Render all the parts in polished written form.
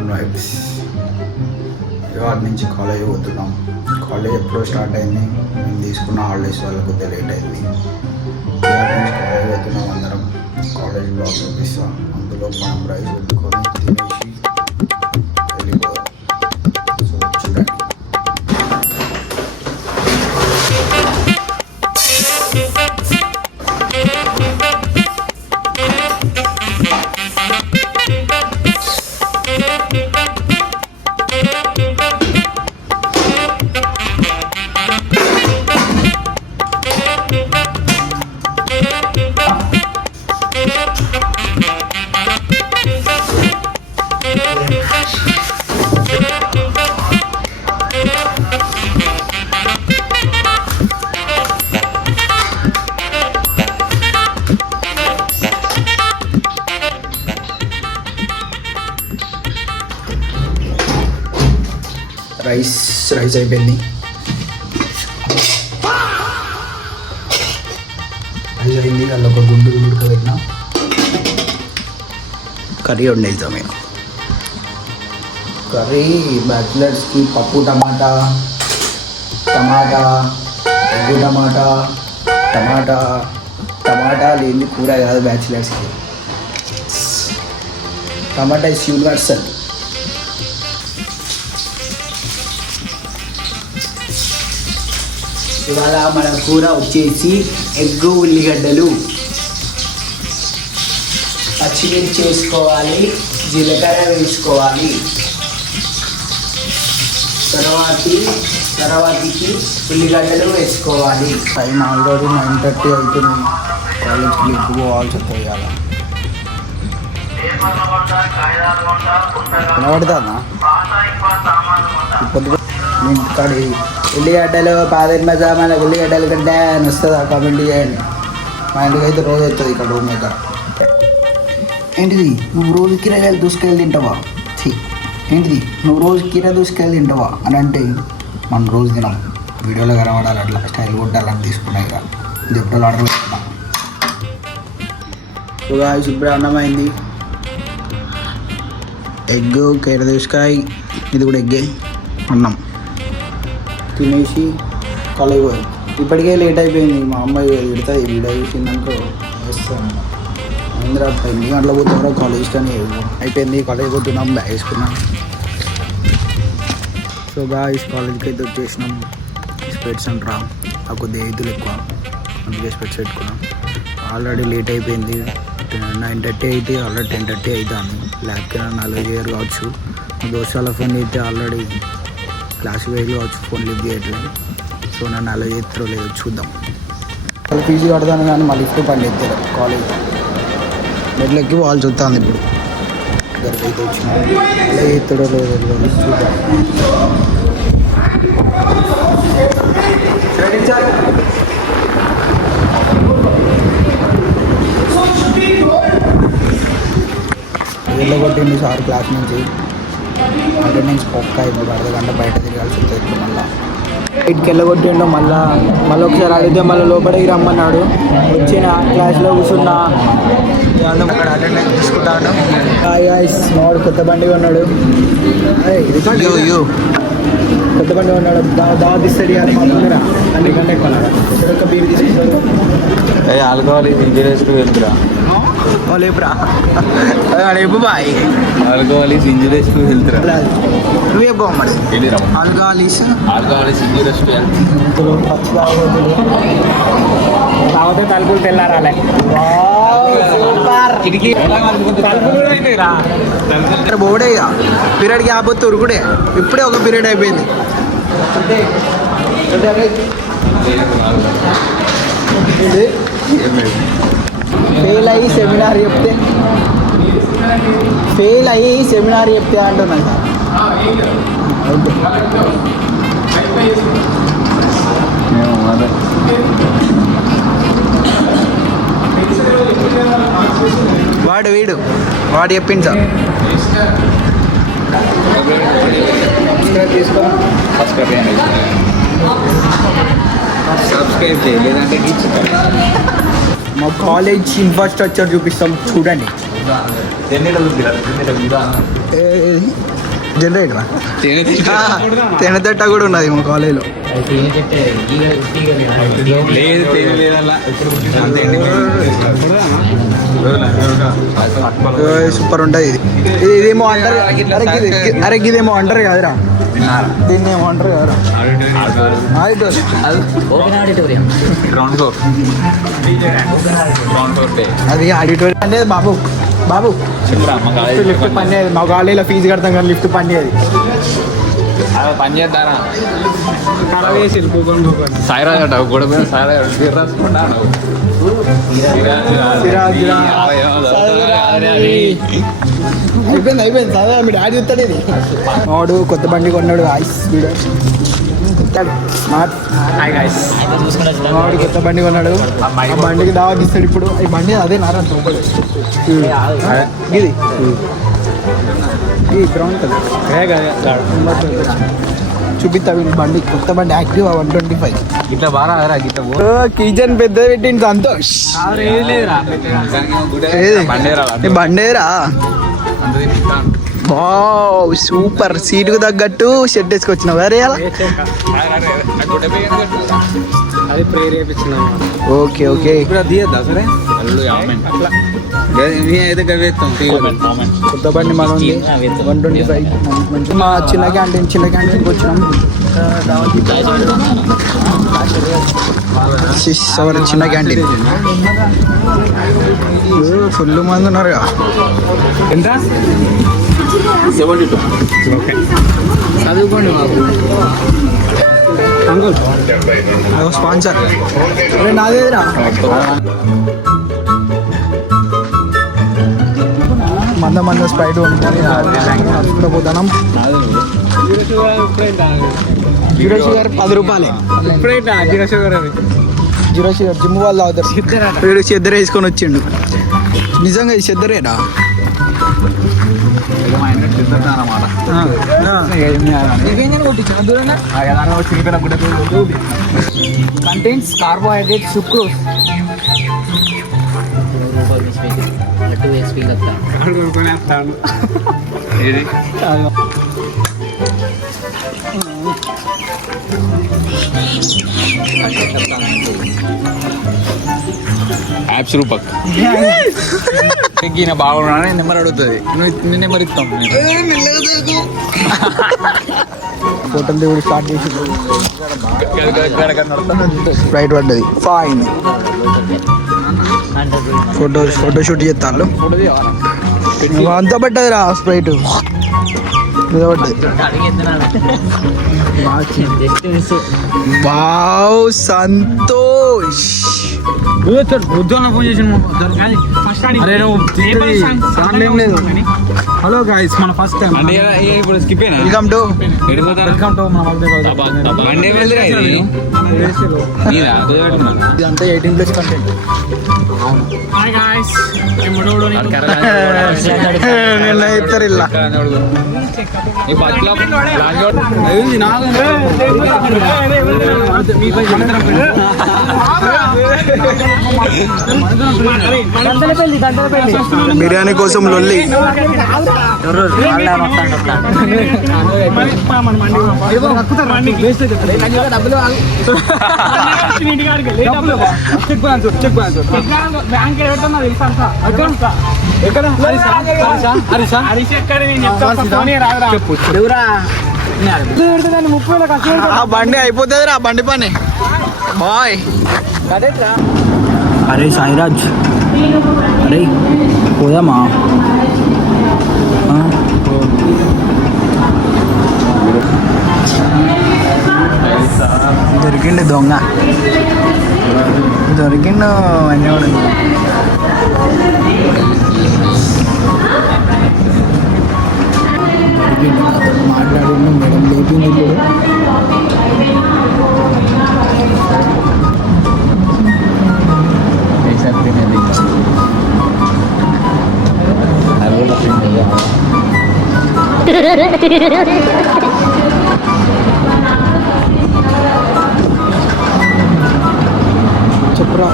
Sun vibes. ఇవాళ నుంచి college పోతున్నాం. కాలేజ్ ఎప్పుడో స్టార్ట్ అయింది. మేము తీసుకున్న హాలిడేస్ వల్ల కొద్దిగా లేట్ అయింది. ఇవాళ నుంచి కాలేజ్ పోతున్నాం అందరం. కాలేజ్ బ్లాగ్ చూపిస్తాం. అందులో మనం రైస్ పెట్టుకొని తినేసి వెళ్ళిపోదాం. సో చూడండి. రైస్ అయిపోయింది. రైస్ అయింది. అందులో ఒక గుడ్డు ఉడకబెట్టిన కర్రీ వండేద్దాం. మేము కర్రీ బ్యాచిలర్స్కి పప్పు టమాటా, ఎగ్గు టమాటా లేని కూర కాదు బ్యాచిలర్స్కి. టమాటా ఇస్ యూనివర్సల్. ఇవాళ మన కూర వచ్చేసి ఎగ్గు, ఉల్లిగడ్డలు, పచ్చిమిర్చి వేసుకోవాలి, జీలకర్ర వేసుకోవాలి. తర్వాతకి ఉల్లిగడ్డలు వేసుకోవాలి. టైం ఆల్రెడీ 9:30 అవుతుంది. కాలేజ్కి ఎక్కువ పోవాల్సి వస్తుంది కదా. కనబడుతుందా ఇప్పుడు ఇంటికాడి ఉల్లిగడ్డలు పాదెమ్మ సామాన్ ఉల్లిగడ్డలు కంటే అని వస్తుందా? కామెంట్ చేయండి. మా ఇంటికి అయితే రోజు వస్తుంది ఇక్కడ రూమ్ దగ్గర. ఏంటిది నువ్వు రోజు కీరగాయలు దూసుకెళ్ళి తింటావా? ఏంటిది నువ్వు రోజు కీర దూసుకెళ్ళి తింటావా అని అంటే మనం రోజు తినాం. వీడియోలో కనబడాలి, అట్లా స్టైల్ కొట్టాలని తీసుకున్నాయి కదా. ఇది ఎప్పుడు ఆర్డర్ పెట్టుకున్నా. ఇప్పుడు అన్నమైంది. ఎగ్, కీర దోసకాయ, ఇది కూడా ఎగ్గే. అన్నం తినేసి కాలేజ్ పోయి ఇప్పటికే లేట్ అయిపోయింది. మా అమ్మాయి పెడుతుంది వీడియో చూసిందాక వేస్తాను. అందరూ 8 గంటల పోతున్నారో కాలేజ్ కానీ అయిపోయింది. కాలేజ్ పోతున్నాం, బ్యాగ్ వేసుకున్నాం. సో గాయ్స్ కాలేజ్కి అయితే వచ్చేసినాం. స్పెట్స్ అంటారా ఆ కొద్దిగా ఎదులు ఎక్కువ, అందుకే స్పెట్స్ పెట్టుకున్నాం. ఆల్రెడీ లేట్ అయిపోయింది. 9:30 అయితే ఆల్రెడీ 10:30 అవుతుంది. ల్యాబ్కి నాలుగు చేయరు కావచ్చు. మా దోస్తాల ఫోన్ అయితే ఆల్రెడీ క్లాస్కి వెళ్ళి కావచ్చు, ఫోన్ లిఫ్ట్ చేయట్లేదు. సో నన్ను అలా చేస్తారో లేదో చూద్దాం. పీజీ కడతాను కానీ మళ్ళీ లిఫ్ట్ పని చేస్తారు. కాలేజ్ మెట్లెక్కి వాళ్ళు చూస్తుంది. ఇప్పుడు ఇద్దరికి అయితే వచ్చిన అలా చేస్తాడో లేదో చూద్దాం. వెళ్ళగొట్టింది సార్ క్లాస్ నుంచి. అటెండెన్స్ పక్క. ఇప్పుడు అర్ధగంట బయట తిరగాల్సి వస్తుంది. ఇప్పుడు మళ్ళీ బయటికి వెళ్ళగొట్టిండు. మళ్ళీ ఒకసారి అడిగితే మళ్ళీ లోపలికి రమ్మన్నాడు. వచ్చిన క్లాస్లో కూర్చున్నా. అక్కడ అటెండెన్స్ తీసుకుంటాను. మావాడు కొత్త బండి ఉన్నాడు. కొత్త బండి ఉన్నాడు. దావత్ ఇస్తాడు కానీ మా ముందర అన్ని గంట ఎక్కున్నాడు. ఒక బీబీ తీసుకుంటాడు. ఆల్కహాల్ ఇంజరీస్ టు హెల్త్ రా. లేపురా రేపు bye. Alcohol is injuries to health రా. నువ్వు చెప్పు మరి. Alcohol is injuries to health. తాగితే తలుపులు తెల్లారాలే. బోడే ఇక పీరియడ్ గ్యాప్ వస్తే ఉరుకుడే. ఇప్పుడే ఒక పీరియడ్ అయిపోయింది. ఫెయిల్ అయ్యి సెమినార్ చెప్తే అంటున్నాను. వాడు చెప్పింది సార్. సబ్స్క్రైబ్ చేయలేదంటే మా కాలేజ్ ఇన్ఫ్రాస్ట్రక్చర్ చూపిస్తాం చూడండి. జనరేటరా తేనెతట్ట కూడా ఉన్నది మా కాలేజీలో. లేదు లేదల్లా సూపర్ ఉంటుంది ఇది. ఇదేమో అంటారు, అరే ఇదేమో అంటారు కదరా, దీన్ని ఏమో అంటారు కదరా. అది ఆడిటోరియం అనేది బాబు. బాబు లిఫ్ట్ పని అయ్యేది మా కాలేజీలో, ఫీజు కడతాం కానీ లిఫ్ట్ పని అయ్యేది. పని చేద్దారా వెళ్ళిపోకుండా సాయిరాజ్ అంటావు కూడా సాయిరాజ్ అయిపోయింది చదవ, మీ డాడీ చెప్తాడు. ఇది వాడు కొత్త బండి కొన్నాడు. ఐస్ వీడు వాడు కొత్త బండి కొన్నాడు. ఆ బండికి దావాకి ఇస్తాడు. ఇప్పుడు ఈ బండి అదే నారా ఇది ఈ గ్రౌండ్ కదా చూపిస్తా. వీడి బండి కొత్త బండి యాక్టివ్ 125. ఇట్లా బాగా ఇట్లా కిచెన్ పెద్దది పెట్టింది సంతోష్. బండేరా వావ్ సూపర్. సీటుకు తగ్గట్టు షెడ్ వేసుకొచ్చినావు. వేరే అది ప్రేరేపించిన ఓకే ఓకే. సరే అయితే గవేస్తాం కొత్త బండి మనం 125 మంచి. మా చిన్న క్యాంటీన్కి వచ్చినాం. చిన్న క్యాంటీన్ ఫుల్ మంది ఉన్నారు. ఎంత 72. ఓకే చదువుకోండి అంకుల్. స్పాన్సర్ అరే నాదేరా. మంద స్ప్రైట్ ఉంటుంది. పోతాం. జీరో షుగర్ 10 రూపాయలే. జీరో షుగర్ అది జీరో షుగర్ జిమ్ వాళ్ళు తాగుతారు. వీడు చెద్దర వేసుకొని వచ్చిండు. నిజంగా ఈ చెద్దరేనా? Contains carbohydrate sucrose. యాప్స్ రూపక్ ఈయన బాగున్నా నెంబర్ అడుగుతుంది. నువ్వు నెంబర్ ఇస్తాం. హోటల్ దేవుడు స్టార్ట్ చేసి స్ప్రైట్ పడ్డది. ఫైన్ ఫోటో షూట్ చేస్తాను. అంతా పడ్డది రా స్ప్రైట్ మీద పడ్డది. వావ్ సంతోష్. ఫోన్ చేసిన హలో గాయ్స్, మన ఫస్ట్ టైం ఇప్పుడు స్కిప్ వెల్కమ్ టు ఇదంతా 18+ కంటెంట్. నిన్న ఇస్తారు ఇలా బిర్యానీ కోసం లొల్లి. బండి అయిపోతుంది రా బండి పని బాయ్. అరే సాయిరాజ్, అరే పోదామా? దొరికిండు దొంగ, దొరికిండు అన్నవాడు. మాట్లాడిండు మేడం, లేపింది ఇప్పుడు. చెప్పురా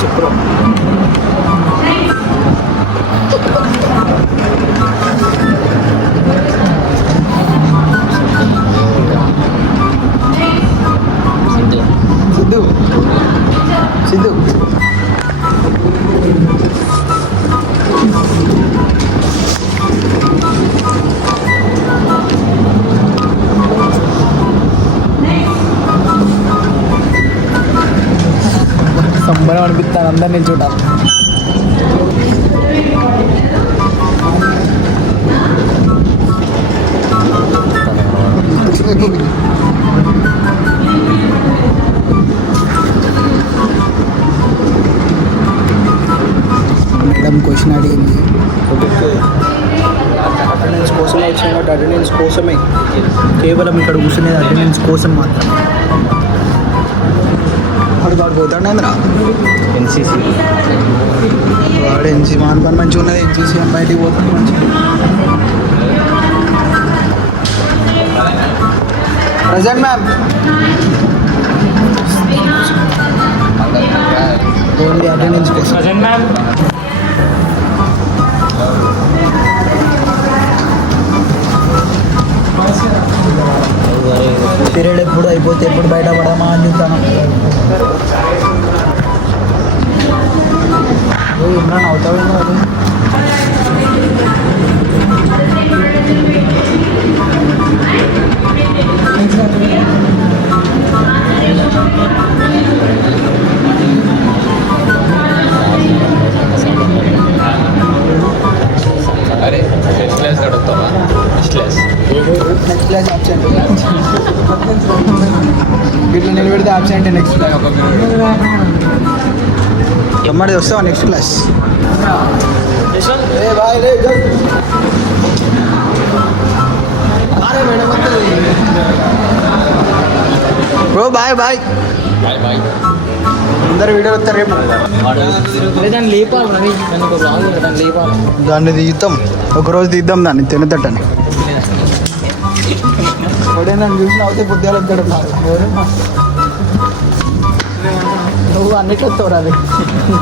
చెప్పురా. సంబరం అనిపిస్తాను అందరినీ చూడ. మేడం క్వశ్చన్ అడిగింది, అటెండెన్స్ కోసమే వచ్చిన కాబట్టి అటెండెన్స్ కోసమే, కేవలం ఇక్కడ కూర్చునేది అటెండెన్స్ కోసం మాత్రం. వాడు పోతాడేంద్రా ఎన్సీసీ వాడు ఎన్సీ మాన్ పని మంచిగా ఉన్నది, ఎన్సీసీ అని బయటికి పోతుంది మంచిగా. ప్రజెంట్ మ్యామ్ ఓన్లీ అటెండెన్స్ కోసం. పీరియడ్ ఎప్పుడు అయిపోతే ఎప్పుడు బయటపడమా అని చెప్తాను. ఇమ్రాన్ అవుతావేమో అది. అరే నెక్స్ట్ క్లాస్ అడుగుతావా? నెక్స్ట్ క్లాస్ ఆబ్సెంట్ వీటిలో నిలబెడితే ఆబ్సెంట్ నెక్స్ట్ క్లాస్. ఎమ్మడి వస్తావా next class? Bro bye bye bye అందరు వీడియో వస్తారు రేపు. దాన్ని లేపాలి, దాన్ని లేపాలి. దాన్ని తీద్దాం, ఒకరోజు తీద్దాం దాన్ని తినదట్టని. నన్ను చూసిన అవుతే పొద్దుగా వస్తాడు. నువ్వు అన్నిట్లో వస్తావు అది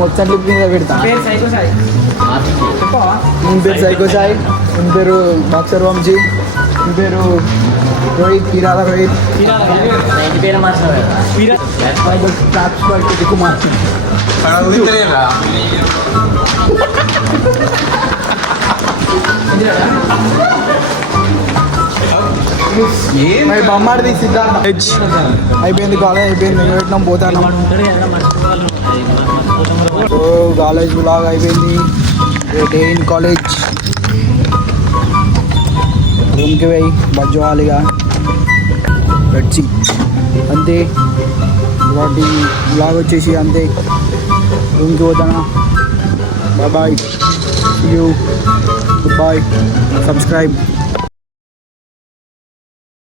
మొత్తం లిప్ మీద పెడతా. పేరు సైకో సాయి చెప్పవా? మీ పేరు సైకో సాయి, మీ పేరు బాక్సర్ వంశీ, మీ పేరు రోహిత్, కీరాల రోహిత్, పేరు ట్రాప్స్ పట్టి కుమార్. మరి బొమ్మాడిది సిద్ధార్థ అయిపోయింది, కాలేజ్ అయిపోయింది, పెట్టినాం పోతాను. కాలేజ్ బ్లాగ్ అయిపోయింది. Day in college. రూమ్కి పోయి బజ్జోవాలిగా గడిచి అంతే. వాటి బ్లాగ్ వచ్చేసి అంతే. రూమ్కి పోతానా. Bye bye, you good boy. Subscribe.